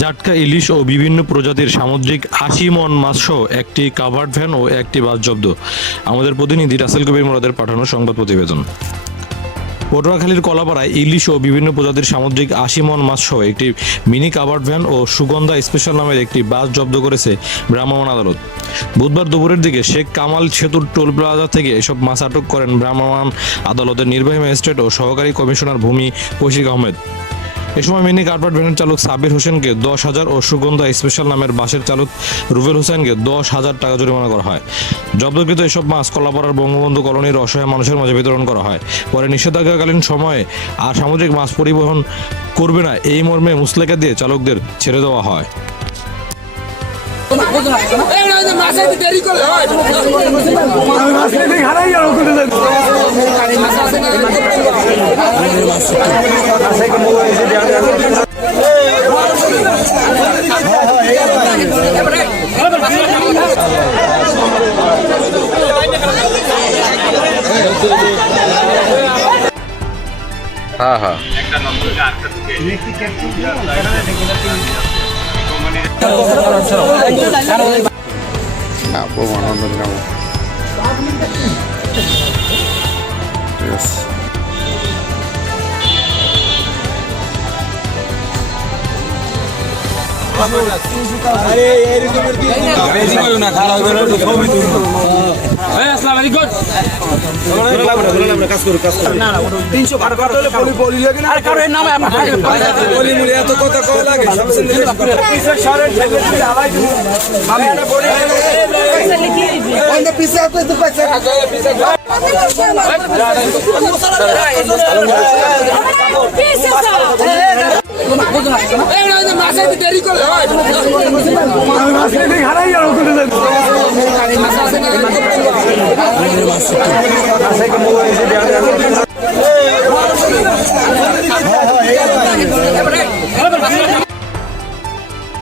জাটকা ইলিশ ও বিভিন্ন প্রজাতির সামুদ্রিক ৮০ মন মাছ সহ একটি কাভার্ড ভ্যান ও একটি বাস জব্দ। আমাদের প্রতিনিধি রাসেল কবির মোরাদের পাঠানো সংবাদ প্রতিবেদন। পটুয়াখালীর কলাপাড়ায় ইলিশ ও বিভিন্ন প্রজাতির সামুদ্রিক ৮০ মন মাছ সহ একটি মিনি কাভার্ড ভ্যান ও সুগন্ধা স্পেশাল নামের একটি বাস জব্দ করেছে ভ্রাম্যমাণ আদালত। বুধবার দুপুরের দিকে শেখ কামাল সেতুর টোল প্লাজা থেকে এসব মাছ আটক করেন ভ্রাম্যমাণ আদালতের নির্বাহী ম্যাজিস্ট্রেট ও সহকারী কমিশনার ভূমি কৌশিক আহমেদ। এ সময় মিনি কাভার্ড ভ্যানের চালক সাবির হোসেনকে ১০,০০০ ও সুগন্ধা স্পেশাল নামের বাসের চালক রুবেল হোসেনকে ১০,০০০ টাকা জরিমানা করা হয়। জব্দকৃত এসব মাছ কলাপাড়ার বঙ্গবন্ধু কলোনির অসহায় মানুষের মাঝে বিতরণ করা হয়। পরে নিষেধাজ্ঞাকালীন সময়ে আর সামুদ্রিক মাছ পরিবহন করবে না এই মর্মে মুচলেকা দিয়ে চালকদের ছেড়ে দেওয়া হয়। হ্যাঁ হ্যাঁ দেরি করে